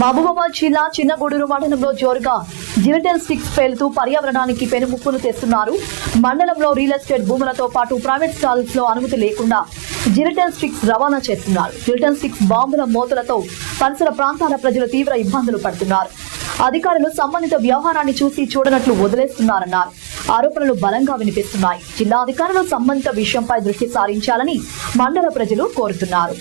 మహబూబాబాద్ జిల్లా చిన్నగూడూరు మండలంలో జోరుగా జిలిటల్ స్టిక్స్ పేలుతూ పర్యావరణానికి పెనుముప్పును తెస్తున్నారు. మండలంలో రియల్ ఎస్టేట్ భూములతో పాటు ప్రైవేట్ స్టాల్స్ లో అనుమతి లేకుండా జిలిటల్ స్టిక్స్ రవాణా చేస్తున్నారు. జిలిటల్ స్టిక్స్ బాంబుల మోతలతో పరిసర ప్రాంతాల ప్రజలు తీవ్ర ఇబ్బందులు పడుతున్నారు. అధికారులు సంబంధిత వ్యవహారాన్ని చూసి చూడనట్లు వదిలేస్తున్నారన్నారు. ఆరోపణలు బలంగా వినిపిస్తున్నాయి. జిల్లా అధికారులు సంబంధిత విషయంపై దృష్టి సారించాలని మండల ప్రజలు కోరుతున్నారు.